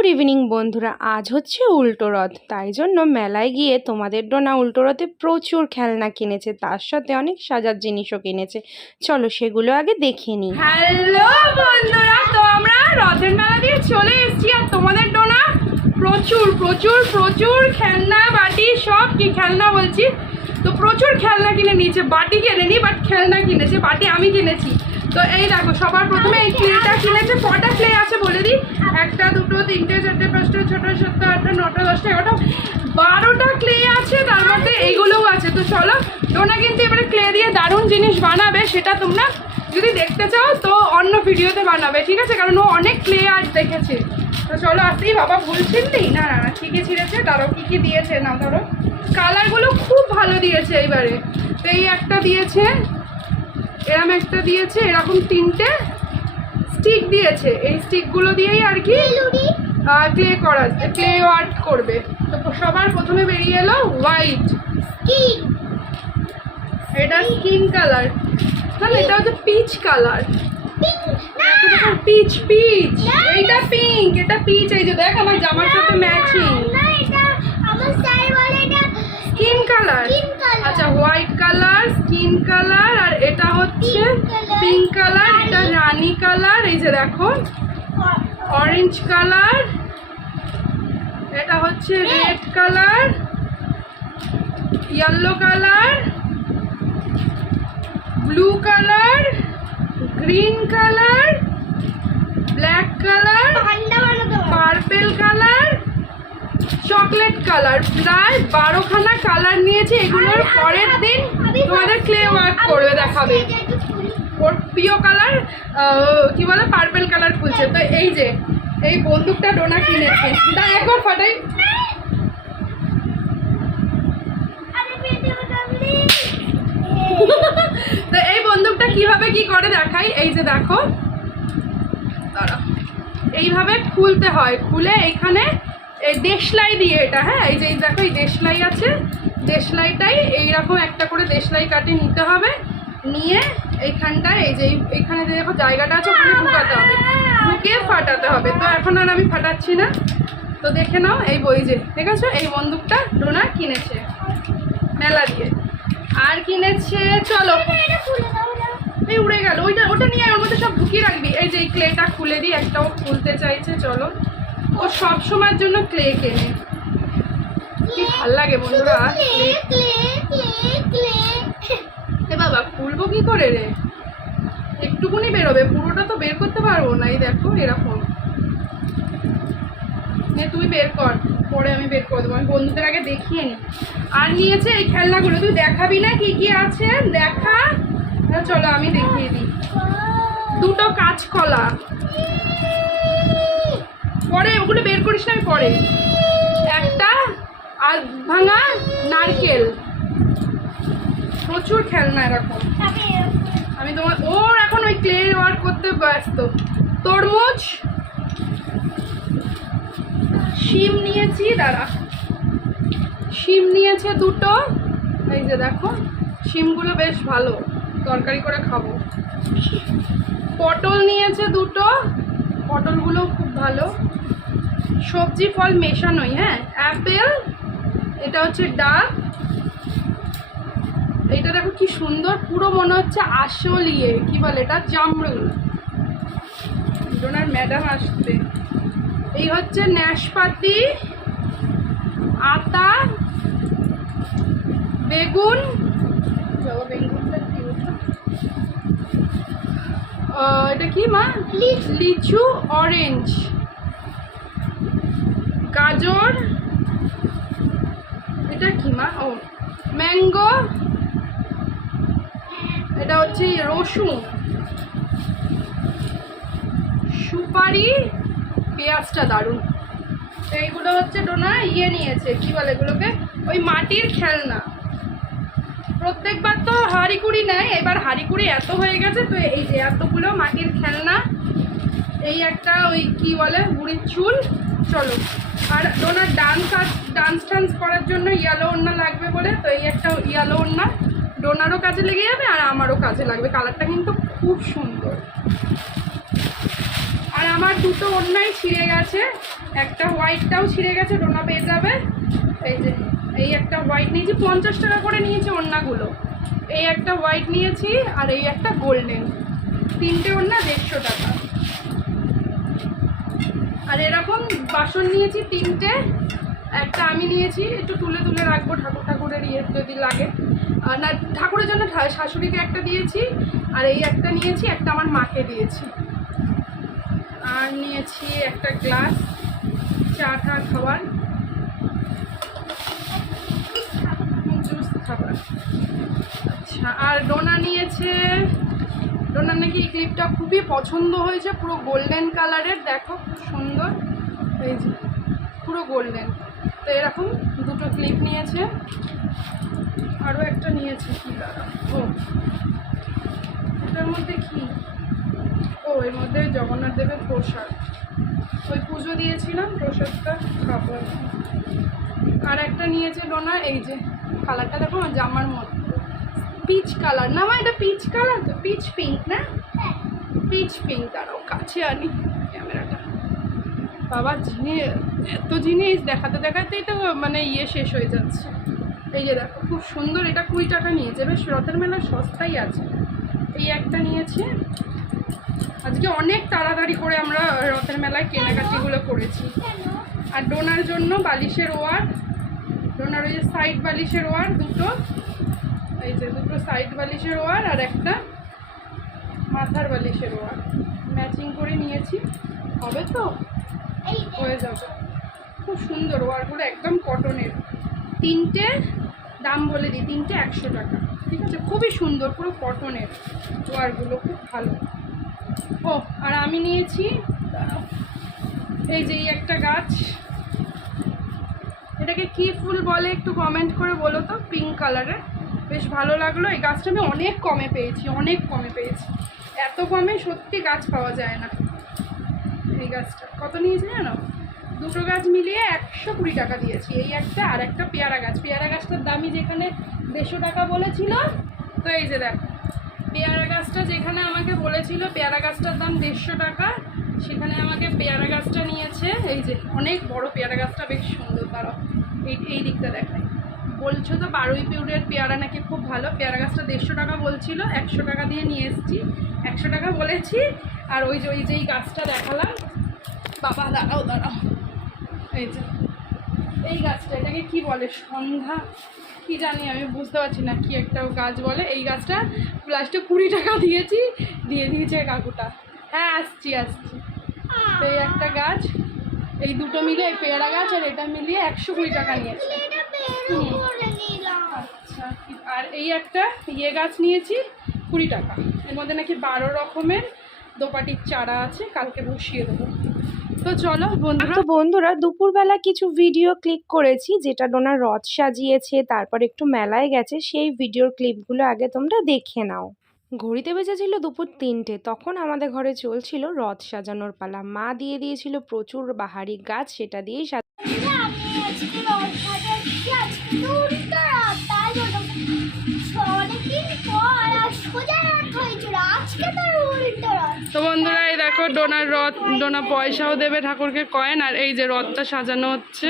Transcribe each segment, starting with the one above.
Good evening বন্ধুরা, আজ হচ্ছে উল্টো রথ, তাই জন্য মেলায় গিয়ে তোমাদের ডোনা উল্টো রথে প্রচুর খেলনা কিনেছে, তার সাথে অনেক সাজার জিনিসও কিনেছে। চলো সেগুলো আগে দেখে নিই। হ্যালো বন্ধুরা, তো আমরা রথের মেলা দিয়ে চলে এসেছি আর তোমাদের ডোনা প্রচুর প্রচুর প্রচুর খেলনা বাটি সব কি খেলনা বলছি তো প্রচুর খেলনা কিনে নিয়েছে। বাটি কেনেনি বাট খেলনা কিনেছে, বাটি আমি কিনেছি। তো এই দেখো, সবার প্রথমে এই ক্লেটা কিনেছে। কটা ক্লে আছে বলে দিই, 1 2 3 4 5 6 7 8 9 10 11 12টা ক্লে আছে, তার মধ্যে এইগুলোও আছে। তো চলো, ডোনা কিন্তু এবারে ক্লে দিয়ে দারুণ জিনিস বানাবে, সেটা তোমরা যদি দেখতে চাও তো অন্য ভিডিওতে বানাবে, ঠিক আছে? কারণ ও অনেক ক্লে আর্ট দেখেছে। তো চলো আসতেই, বাবা ভুলছেন নেই, না না না ঠিকই ছিঁড়েছে। ধরো কী কী দিয়েছে, না ধরো কালারগুলো খুব ভালো দিয়েছে এইবারে। তো এই একটা দিয়েছে, এরকম একটা দিয়েছে, এরকম 3টে স্টিক দিয়েছে। এই স্টিকগুলো দিয়েই আর কি ক্লে করা, ক্লে আর্ট করবে। তো সবার প্রথমে বেরিয়ে এলো হোয়াইট, এটা স্কিন কালার, তাহলে এটা হচ্ছে পিচ কালার, পিচ পিচ, এইটা পিঙ্ক, এটা পিচ। এই যে দেখ আমার জামার সাথে ম্যাচিং স্কিন কালার। আচ্ছা, হোয়াইট কালার, স্কিন কালার, আর এটা হচ্ছে পিঙ্ক কালার, এটা রানী কালার। এই যে দেখো অরেঞ্জ কালার, এটা হচ্ছে red colour, yellow colour, blue colour, green colour, black colour, purple colour, chocolate colour. প্রায় 12খানা কালার নিয়েছে। এগুলোর পরের দিন তোমাদের ক্লে ওয়ার্ক করবে, দেখাবে। ওর প্রিয় কালার কি বলে, পার্পেল কালার খুলছে। তো এই যে এই বন্দুকটা ডোনা কিনেছে, তা একবার ফাটাই। তো এই বন্দুকটা কিভাবে কি করে দেখাই। এই যে দেখো, দাঁড়া, এইভাবে খুলতে হয়, খুলে এইখানে এই দেশলাই দিয়ে, এটা হ্যাঁ, এই যে দেখো এই দেশলাই আছে, দেশলাইটাই এইরকম একটা করে দেশলাই কাটে নিতে হবে, নিয়ে এইখানটায় এই যে এইখানে যে দেখো জায়গাটা আছে ওখানে ঢুকাতে হবে, ঢুকিয়ে ফাটাতে হবে। তো এখন আর আমি ফাটাচ্ছি না, তো দেখে নাও। এই বই যে দেখেছো, এই বন্দুকটা ডোনা কিনেছে মেলা দিয়ে। আর কিনেছে, চলো এই উড়ে গেল, ওটা নিয়ে ওর মধ্যে সব ঢুকিয়ে রাখবি। এই যে এই ক্লেটা খুলে দিই, একটাও খুলতে চাইছে। চলো, ও সব সময়ের জন্য ক্লে কেনে, কি ভাল লাগে বন্ধুরা। এ বাবা, খুলবো কি করে রে, একটুকুনি বেরোবে, পুরোটা তো বের করতে পারবো না। এই দেখো এরকম, তুই বের কর, পরে আমি বের করে দেবো। আমি বন্ধুদের আগে দেখিয়ে নিই। আর নিয়েছে এই খেলনাগুলো, তুই দেখাবি না কি কি আছে, দেখা। চলো আমি দেখিয়ে দিই। 2টো কাঁচকলা, পরে ওগুলো বের করিস না, আমি পরে। একটা আধ ভাঙা নারকেল, প্রচুর খেলনা এরকম। আমি তোমার, ওর এখন ওই ক্লে ওয়ার্ক করতে ব্যস্ত। তরমুজ, শিম নিয়েছি, দাঁড়া, শিম নিয়েছে 2টো। এই যে দেখো, শিমগুলো বেশ ভালো, তরকারি করে খাবো। পটল নিয়েছে 2টো, পটলগুলো খুব ভালো, সবজি ফল মেশানোই। হ্যাঁ, অ্যাপেল, এটা হচ্ছে ডাব। এইটা দেখো কি সুন্দর, পুরো মনে হচ্ছে আসল ইয়ে কি বলে এটা, জামরুল। ডোনার ম্যাডাম আসবে। এই হচ্ছে নাশপাতি, আতা, বেগুন, বেগুনটা কি, এটা কি মা, লিচু, অরেঞ্জ, গাজর, এটা কি মা, ও ম্যাঙ্গো, এটা হচ্ছে রসুন, সুপারি, পেঁয়াজটা দারুণ। এইগুলো হচ্ছে ডোনা ইয়ে নিয়েছে, কি বলে এগুলোকে, ওই মাটির খেলনা। প্রত্যেকবার তো হাঁড়িকুড়ি নেয়, এবার হাঁড়িকুড়ি এত হয়ে গেছে, তো এই যে এতগুলো মাটির খেলনা। এই একটা ওই কি বলে বুড়ির চুল। চলো, আর ডোনার ডান্স করার জন্য ইয়েলো ওড়না লাগবে বলে, তো এই একটা ইয়েলো ওড়না ডোনারও কাজে লেগে যাবে আর আমারও কাজে লাগবে। কালারটা কিন্তু খুব সুন্দর। আর আমার 2টো ওড়নাই ছিঁড়ে গেছে, একটা হোয়াইটটাও ছিঁড়ে গেছে, ডোনা পেয়ে যাবে। এই যে এই একটা হোয়াইট নিয়েছি, 50 টাকা করে নিয়েছি ওড়নাগুলো। এই একটা হোয়াইট নিয়েছি আর এই একটা গোল্ডেন, 3টে ওড়না 150 টাকা। আর এরকম বাসন নিয়েছি 3টে, একটা আমি নিয়েছি, একটু তুলে তুলে রাখবো ঠাকুরের ইয়ে যদি লাগে, না ঠাকুরের জন্য শাশুড়িকে একটা দিয়েছি, আর এই একটা নিয়েছি, একটা আমার মাকে দিয়েছি। আর নিয়েছি একটা গ্লাস চা টা খাবার, জুস খাবার। আচ্ছা, আর ডোনা নিয়েছে, ডোনার নাকি এই ক্লিপটা খুবই পছন্দ হয়েছে, পুরো গোল্ডেন কালারের, দেখো খুব সুন্দর, এই যে পুরো গোল্ডেন। তো এরকম 2টো ক্লিপ নিয়েছে। আরও একটা নিয়েছে, কি দাঁড়া, ও এটার মধ্যে কি, ও এর মধ্যে জগন্নাথ দেবের প্রসাদ, ওই পুজো দিয়েছিলাম, প্রসাদটা খাবো। আর একটা নিয়েছে ডোনা, এই যে কালারটা দেখো আমার জামার মধ্যে, পিচ কালার না মা, এটা পিচ কালার তো, পিচ পিঙ্ক না, পিচ পিঙ্ক। দাঁড়াও কাছে আনি ক্যামেরাটা, বাবা এত জিনিস দেখাতে দেখাতেই তো মানে ইয়ে শেষ হয়ে যাচ্ছে। এই যে দেখো খুব সুন্দর, এটা 20 টাকা নিয়েছে, বেশ রথের মেলা সস্তাই আছে। এই একটা নিয়েছে, আজকে অনেক তাড়াতাড়ি করে আমরা রথের মেলায় কেনাকাটিগুলো করেছি। আর ডোনার জন্য বালিশের ওয়ার, ডোনার ওই যে সাইড বালিশের ওয়ার 2টো, এই যে 2টো সাইড বালিশের ওয়ার আর একটা মাথার বালিশের ওয়ার ম্যাচিং করে নিয়েছি। হবে তো, হয়ে যাবে, খুব সুন্দর ওয়ারগুলো, একদম কটনের। 3টে দাম বলে দিই, 3টে 100 টাকা, ঠিক আছে, খুবই সুন্দর, পুরো কটনের ওয়ারগুলো, খুব ভালো। ও আর আমি নিয়েছি এই যে একটা গাছ, এটাকে কি ফুল বলে একটু কমেন্ট করে বলো তো, পিঙ্ক কালারের, বেশ ভালো লাগলো। এই গাছটা আমি অনেক কমে পেয়েছি, অনেক কমে পেয়েছি, এত কমে সত্যি গাছ পাওয়া যায় না। এই গাছটা কত নিয়েছে জানো, 2টো গাছ মিলিয়ে 120 টাকা দিয়েছি। এই একটা আর একটা পেয়ারা গাছ, পেয়ারা গাছটার দামই যেখানে 150 টাকা বলেছিল, তো এই যে দেখো পেয়ারা গাছটা যেখানে আমাকে বলেছিল পেয়ারা গাছটার দাম 150 টাকা, সেখানে আমাকে পেয়ারা গাছটা নিয়েছে। এই যে অনেক বড় পেয়ারা গাছটা, বেশ সুন্দর। তারা এই দিকটা দেখায়, বলছো তো 12 পিউরের পেয়ারা নাকি খুব ভালো, পেয়ারা গাছটা 150 টাকা বলছিল, 100 টাকা দিয়ে নিয়ে এসেছি, 100 টাকা বলেছি। আর ওই যে এই গাছটা দেখালাম, বাবা দাঁড়াও দাঁড়াও, এই যে এই গাছটা, এটাকে কি বলে, সন্ধ্যা কি জানি আমি বুঝতে পারছি না, কি একটা গাছ বলে। এই গাছটা প্লাসটা 20 টাকা দিয়েছি, দিয়ে দিয়েছে কাকুটা। হ্যাঁ আসছি। তো এই একটা গাছ, এই 2টো মিলিয়ে, এই পেয়ারা গাছ আর এটা মিলিয়ে 120 টাকা নিয়েছে। আচ্ছা, আর এই একটা ইয়ে গাছ নিয়েছি 20 টাকা, এর মধ্যে নাকি 12 রকমের দোপাটির চারা আছে, কালকে বসিয়ে দেবো। তো চলো বন্ধুরা দুপুরবেলা কিছু ভিডিও ক্লিক করেছি, যেটা ডোনার রথ সাজিয়েছে, তারপর একটু মেলায় গেছে, সেই ভিডিওর ক্লিপগুলো আগে তোমরা দেখে নাও। ঘড়িতে বেজেছিল দুপুর 3টে, তখন আমাদের ঘরে চলছিল রথ সাজানোর পালা। মা দিয়ে দিয়েছিল প্রচুর বাহারি গাছ, সেটা দিয়েই তো বন্ধুরা এই দেখো ডোনার রথ, ডোনা পয়সাও দেবে ঠাকুরকে, কয়েন। আর এই যে রথটা সাজানো হচ্ছে,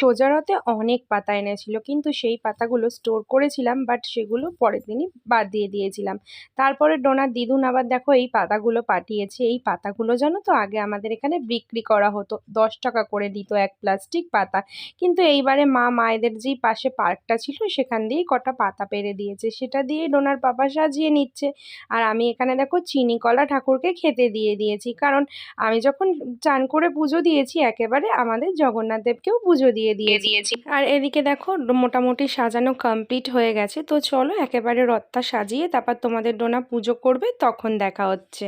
সোজা রথে অনেক পাতা এনেছিল, কিন্তু সেই পাতাগুলো স্টোর করেছিলাম, বাট সেগুলো পরের দিনই বাদ দিয়ে দিয়েছিলাম। তারপরে ডোনার দিদুন আবার দেখো এই পাতাগুলো পাঠিয়েছে। এই পাতাগুলো জানো তো আগে আমাদের এখানে বিক্রি করা হতো, 10 টাকা করে দিত এক প্লাস্টিক পাতা, কিন্তু এইবারে মায়েদের যেই পাশে পার্কটা ছিল সেখান দিয়েই কটা পাতা পেরে দিয়েছে, সেটা দিয়ে ডোনার পাপা সাজিয়ে নিচ্ছে। আর আমি এখানে দেখো চিনি কলা ঠাকুরকে খেতে দিয়ে দিয়েছি, কারণ আমি যখন চান করে পুজো দিয়েছি একেবারে আমাদের জগন্নাথ দেবকেও পুজো দিয়ে দিয়েছি। আর এদিকে দেখো মোটামুটি সাজানো কমপ্লিট হয়ে গেছে। তো চলো একেবারে রথটা সাজিয়ে তারপর তোমাদের ডোনা পুজো করবে, তখন দেখা হচ্ছে।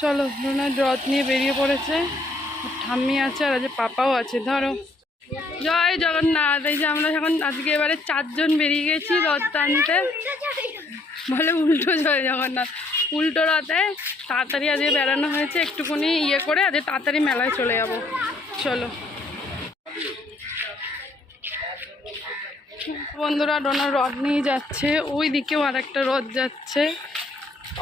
চলো ডোনার রথ নিয়ে বেরিয়ে পড়েছে, ঠাম্মি আছে আর আজ পাপাও আছে। ধরো জয় জগন্নাথ। এই যে আমরা এখন আজকে এবারে 4 জন বেরিয়ে গেছি রথ টানতে, বলে উল্টো জয় জগন্নাথ, উল্টো রথে তাড়াতাড়ি আজকে বেড়ানো হয়েছে, একটুকুনি ইয়ে করে আজকে তাড়াতাড়ি মেলায় চলে যাব। চলো বন্ধুরা ডোনার রথ নিয়ে যাচ্ছে, ওই দিকেও আর একটা রথ যাচ্ছে।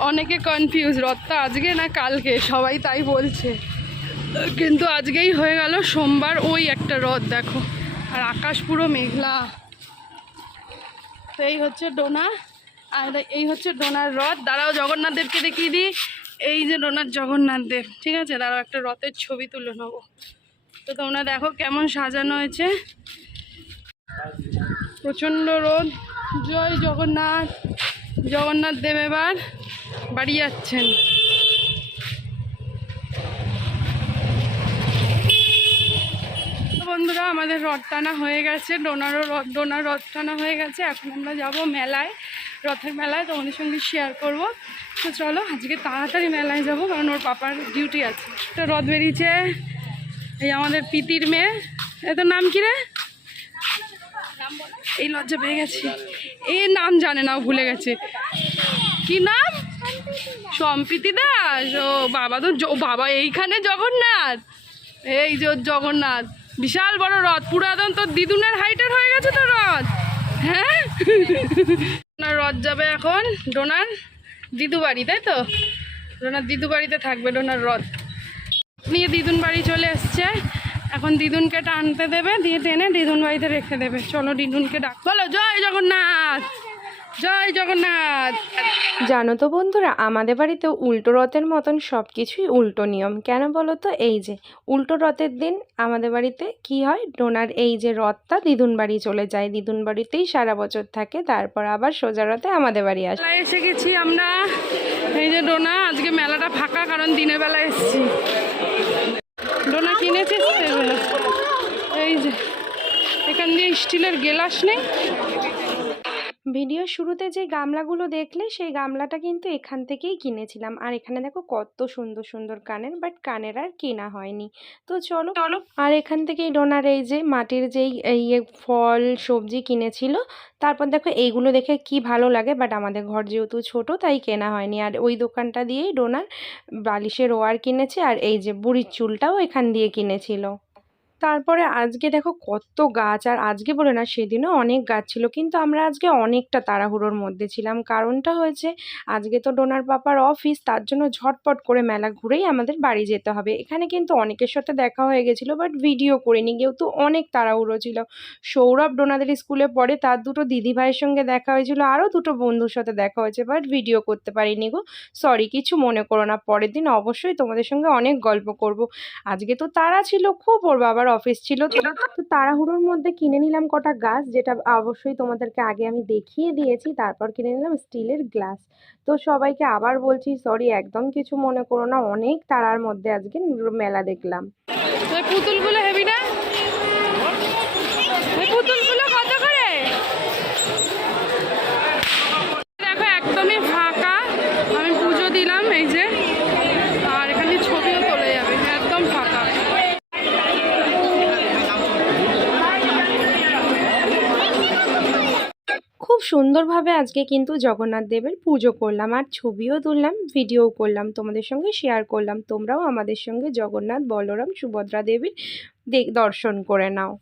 অনেকে কনফিউজ রথটা আজকে না কালকে, সবাই তাই বলছে, কিন্তু আজকেই হয়ে গেল সোমবার। ওই একটা রথ দেখো, আর আকাশ পুরো মেঘলা। তো এই হচ্ছে ডোনা, আর এই হচ্ছে ডোনার রথ। দাঁড়াও জগন্নাথ দেবকে দেখিয়ে দিই। এই যে ডোনার জগন্নাথ দেব, ঠিক আছে? দাঁড়াও একটা রথের ছবি তুলে নেবো। তো তোমরা দেখো কেমন সাজানো হয়েছে, প্রচণ্ড রোদ। জয় জগন্নাথ। জগন্নাথ দেব এবার বাড়ি যাচ্ছেন। বন্ধুরা আমাদের রথ টানা হয়ে গেছে, ডোনার রথ টানা হয়ে গেছে। এখন আমরা যাব মেলায়, রথের মেলায়, তোমাদের সঙ্গে শেয়ার করব। তো চলো আজকে তাড়াতাড়ি মেলায় যাব, কারণ ওর পাপার ডিউটি আছে। তো রথ বেরিয়েছে, এই আমাদের পিতির মেয়ে। এ তোর নাম কি রে? এই লজ্জা পেয়ে গেছি, এই নাম জানে না, ভুলে গেছে। কি নাম? সম্প্রীতি দাস। ও বাবা, তো বাবা এইখানে জগন্নাথ, এই যে জগন্নাথ, বিশাল বড় রথ, পুরো একদম তোর দিদুনের হাইটের হয়ে গেছে তো রথ। হ্যাঁ, ডোনার রথ যাবে এখন ডোনার দিদু বাড়ি, তাই তো? ডোনার দিদু বাড়িতে থাকবে ডোনার রথ নিয়ে। দিদুন বাড়ি চলে এসছে, এখন দিদুনকে টানতে দেবে, দিয়ে টেনে দিদুন বাড়িতে রেখে দেবে। চলো দিদুনকে ডাক, বলো জয় জগন্নাথ, জয় জগন্নাথ। জানো তো বন্ধুরা, আমাদের বাড়িতেও উল্টো রথের মতন সব কিছুই উল্টো নিয়ম। কেন বলো তো? এই যে উল্টো রথের দিন আমাদের বাড়িতে কি হয়, ডোনার এই যে রথটা দিদুন বাড়ি চলে যায়, দিদুন বাড়িতেই সারা বছর থাকে, তারপর আবার সোজা রথে আমাদের বাড়ি আসে। মেলায় এসে গেছি আমরা। এই যে ডোনা, আজকে মেলাটা ফাঁকা, কারণ দিনের বেলা এসেছি। ডোনা কিনেছিস এগুলো? এই যে এখান দিয়ে স্টিলের গ্লাস নেই। ভিডিও শুরুতে যে গামলাগুলো দেখলে, সেই গামলাটা কিন্তু এখান থেকেই কিনেছিলাম। আর এখানে দেখো কত সুন্দর সুন্দর কানের, বাট কানের আর কেনা হয়নি। তো চলো চলো। আর এখান থেকেই ডোনার এই যে মাটির যেই এই ফল সবজি কিনেছিল। তারপর দেখো এইগুলো দেখে কি ভালো লাগে, বাট আমাদের ঘর যেহেতু ছোট তাই কেনা হয়নি। আর ওই দোকানটা দিয়েই ডোনার বালিশের ওয়ার কিনেছে, আর এই যে বুড়ির চুলটাও এখান দিয়ে কিনেছিল। তারপরে আজকে দেখো কত গাছ, আর আজকে বলে না, সেদিনও অনেক গাছ ছিল, কিন্তু আমরা আজকে অনেকটা তাড়াহুড়োর মধ্যে ছিলাম। কারণটা হয়েছে আজকে তো ডোনার পাপার অফিস, তার জন্য ঝটপট করে মেলা ঘুরেই আমাদের বাড়ি যেতে হবে। এখানে কিন্তু অনেকের সাথে দেখা হয়ে গেছিলো, বাট ভিডিও করিনি, যেহেতু অনেক তাড়াহুড়ো ছিল। সৌরভ ডোনাদের স্কুলে পড়ে, তার দুটো দিদিভাইয়ের সঙ্গে দেখা হয়েছিল, আরও দুটো বন্ধুর সাথে দেখা হয়েছে, বাট ভিডিও করতে পারিনি গো, সরি, কিছু মনে করো না। পরের দিন অবশ্যই তোমাদের সঙ্গে অনেক গল্প করব। আজকে তো তাড়া ছিল খুব, ওর বাবার অফিস ছিল, তো তাড়াহুড়োর মধ্যে কিনে নিলাম কটা গাছ, যেটা অবশ্যই তোমাদেরকে আগে আমি দেখিয়ে দিয়েছি। তারপর কিনে নিলাম স্টিলের গ্লাস। তো সবাইকে আবার বলছি সরি, একদম কিছু মনে করো না, অনেক তাড়ার মধ্যে আজকে মেলা দেখলাম। ওই পুতুলগুলো হেবি না? ওই পুতুলগুলো কত করে? দেখো একদমই ফাঁকা, আমি পুজো দিলাম এই যে, আর এখানে ছবিও তোলা যাবে, একদম ফাঁকা। খুব সুন্দরভাবে আজকে কিন্তু জগন্নাথ দেবের পুজো করলাম, আর ছবিও তুললাম, ভিডিও করলাম, তোমাদের সঙ্গে শেয়ার করলাম। তোমরাও আমাদের সঙ্গে জগন্নাথ, বলরাম, সুভদ্রা দেবীর দর্শন করে নাও।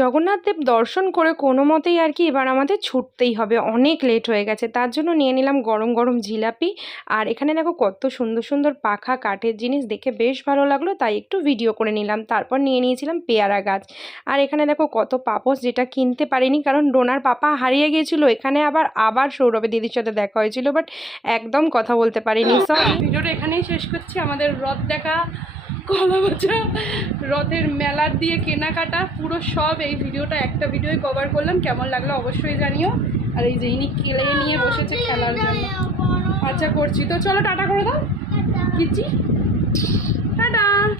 জগন্নাথ দেব দর্শন করে কোনো মতেই আর কি এবার আমাদের ছুটতেই হবে, অনেক লেট হয়ে গেছে। তার জন্য নিয়ে নিলাম গরম গরম জিলাপি। আর এখানে দেখো কত সুন্দর সুন্দর পাখা কাঠের জিনিস, দেখে বেশ ভালো লাগলো, তাই একটু ভিডিও করে নিলাম। তারপর নিয়ে নিয়েছিলাম পেয়ারা গাছ। আর এখানে দেখো কত পাপোশ, যেটা কিনতে পারিনি কারণ ডোনার পাপা হারিয়ে গিয়েছিল। এখানে আবার সৌরভের দিদির সাথে দেখা হয়েছিল, বাট একদম কথা বলতে পারিনি। ভিডিওটা এখানেই শেষ করছি। আমাদের রথ দেখা, কলা বচা, রথের মেলার দিয়ে কেনাকাটা, পুরো সব এই ভিডিওটা একটা ভিডিওই কভার করলাম। কেমন লাগলো অবশ্যই জানিও। আর এই যে ইনি কেলে নিয়ে বসেছে খেলার জন্য। আচ্ছা করছি, তো চলো টাটা করে দাও। কিচ্ছি টাটা।